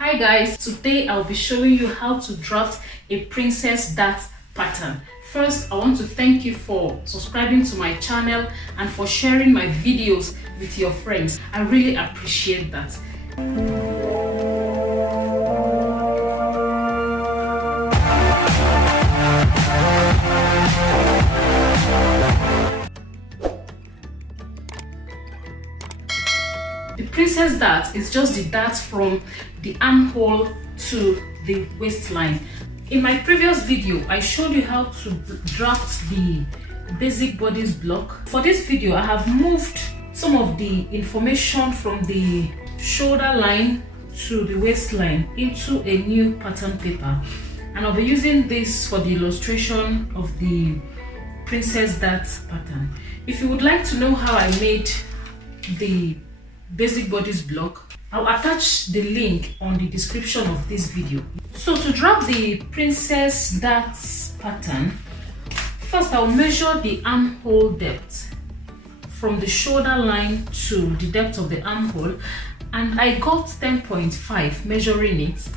Hi guys, today I'll be showing you how to draft a princess dart pattern. First, I want to thank you for subscribing to my channel and for sharing my videos with your friends. I really appreciate that. The princess dart is just the dart from the armhole to the waistline. In my previous video, I showed you how to draft the basic bodice block. For this video, I have moved some of the information from the shoulder line to the waistline into a new pattern paper, and I'll be using this for the illustration of the princess dart pattern. If you would like to know how I made the basic bodice block, I'll attach the link on the description of this video. So to draft the princess dart pattern, first I'll measure the armhole depth from the shoulder line to the depth of the armhole, and I got 10.5 measuring it.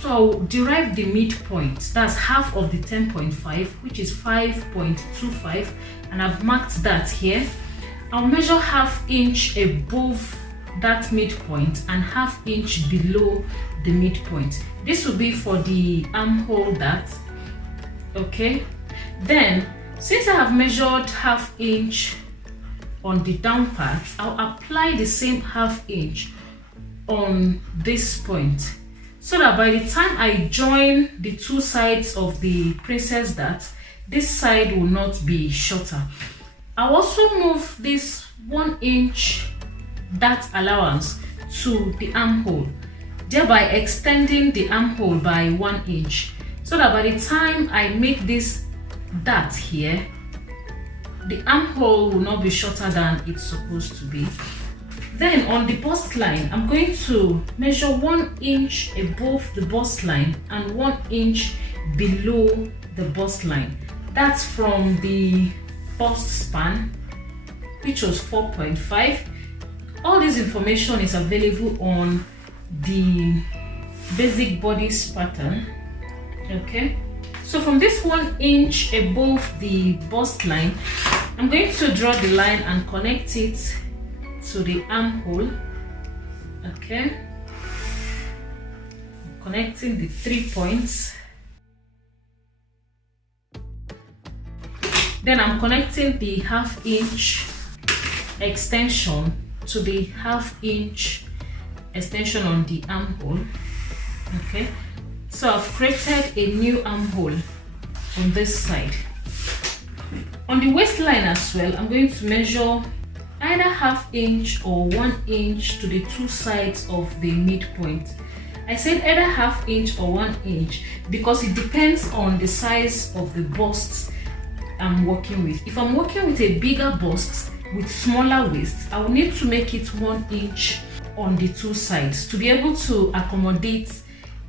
So I'll derive the midpoint, that's half of the 10.5, which is 5.25, and I've marked that here. I'll measure ½ inch above that midpoint and ½ inch below the midpoint. This will be for the armhole dart. Okay, then since I have measured ½ inch on the down part, I'll apply the same ½ inch on this point, so that by the time I join the two sides of the princess dart, this side will not be shorter. I'll also move this 1 inch dart allowance to the armhole, thereby extending the armhole by 1 inch, so that by the time I make this dart here, the armhole will not be shorter than it's supposed to be. Then on the bust line, I'm going to measure 1 inch above the bust line and 1 inch below the bust line. That's from the bust span, which was 4.5. All this information is available on the basic bodice pattern. Okay, so from this 1 inch above the bust line, I'm going to draw the line and connect it to the armhole. Okay, connecting the 3 points. Then I'm connecting the ½ inch extension to the ½ inch extension on the armhole. Okay, so I've created a new armhole on this side. On the waistline as well, I'm going to measure either ½ inch or 1 inch to the two sides of the midpoint. I said either ½ inch or 1 inch because it depends on the size of the bust I'm working with. If I'm working with a bigger bust with smaller waist, I will need to make it 1 inch on the two sides to be able to accommodate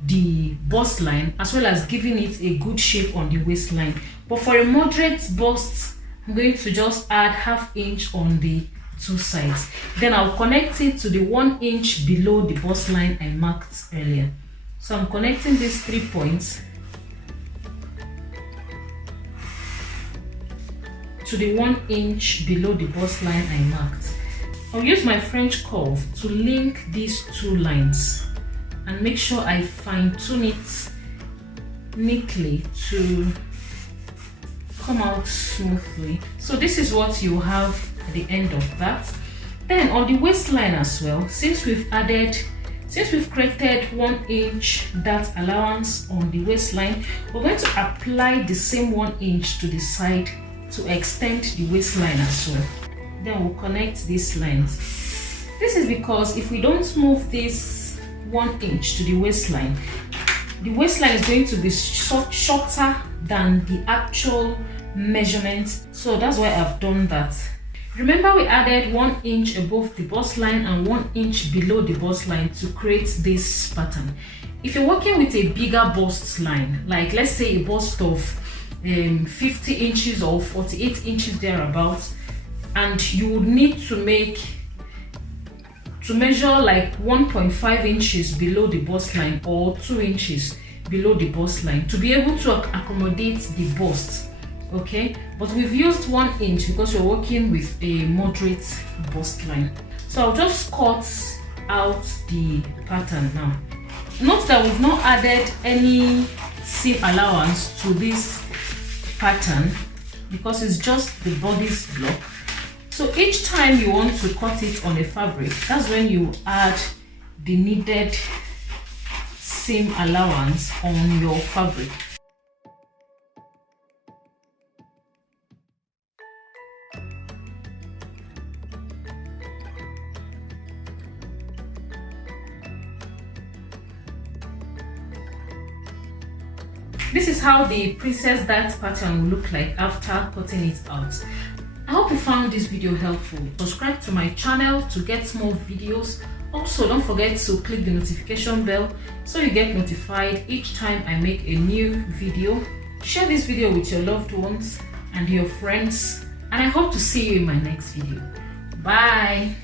the bust line as well as giving it a good shape on the waistline. But for a moderate bust, I'm going to just add ½ inch on the two sides. Then I'll connect it to the 1 inch below the bust line I marked earlier. So I'm connecting these 3 points to the 1 inch below the bust line I marked. I'll use my French curve to link these two lines and make sure I fine-tune it neatly to come out smoothly. So this is what you have at the end of that. Then on the waistline as well, since we've created 1 inch dart allowance on the waistline, we're going to apply the same 1 inch to the side to extend the waistline as well. Then we'll connect these lines. This is because if we don't move this 1 inch to the waistline is going to be shorter than the actual measurement. So that's why I've done that. Remember, we added 1 inch above the bust line and 1 inch below the bust line to create this pattern. If you're working with a bigger bust line, like let's say a bust of 50 inches or 48 inches thereabouts, and you would need to make to measure like 1.5 inches below the bust line or 2 inches below the bust line to be able to accommodate the bust. Okay, but we've used 1 inch because we're working with a moderate bust line. So I'll just cut out the pattern now. Note that we've not added any seam allowance to this pattern because it's just the body's block. So each time you want to cut it on a fabric, that's when you add the needed seam allowance on your fabric. This is how the princess dart pattern will look like after cutting it out. I hope you found this video helpful. Subscribe to my channel to get more videos. Also, don't forget to click the notification bell so you get notified each time I make a new video. Share this video with your loved ones and your friends, and I hope to see you in my next video. Bye!